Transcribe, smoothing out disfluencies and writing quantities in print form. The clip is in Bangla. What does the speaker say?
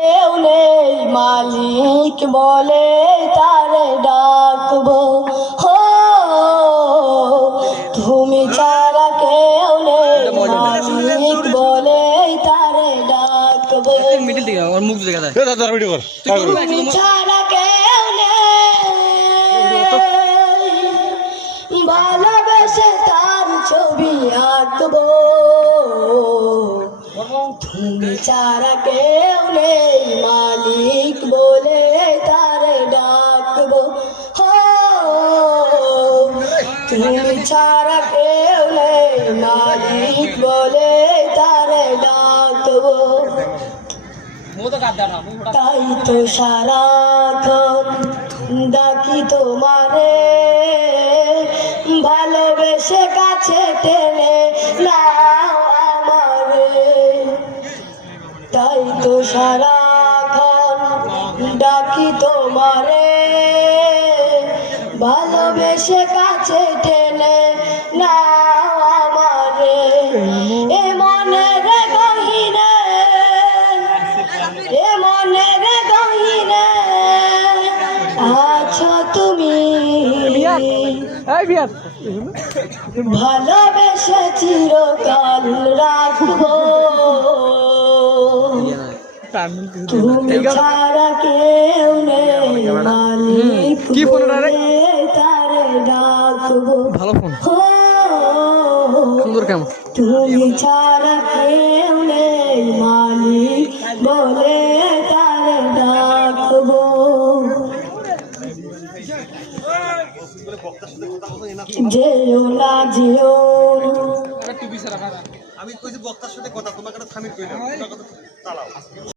কেউ নেই মালিক বলে তারে ডাকবো, হো তুমি ছাড়া কেউ নেই মালিক বলে তারে ডাকবো, তুমি ছাড়া কেউ নেই ভালোবেসে তার ছবি আঁকবো, তুমি ছাড়া কেউ নেই মালিক বলে তারে ডাকবো, হো তুমি ছাড়া কেউ নেই মালিক বলে তারে ডাকবো। তাই তো সারাক্ষণ ডাকি তোমারে, ভালোবেসে কাছে টেনে নাও আমারে, তাই তো সারাক্ষণ ডাকি তোমারে, ভালোবেসে কাছে টেনে নাও আমারে, এ মনের গহীনে, এ মনের গহীনে আছো তুমি, ভালোবেসে চিরকাল রাখবো, তুমি ছাড়া কেউ নেই মালিক বলে তারে ডাকবো, তুমি ছাড়া কেউ নেই মালিক বলে তারে ডাকবো। যেও না যেও, আমি কইছি বক্তার সাথে কথা, তোমাকে স্বামীর কইলাম।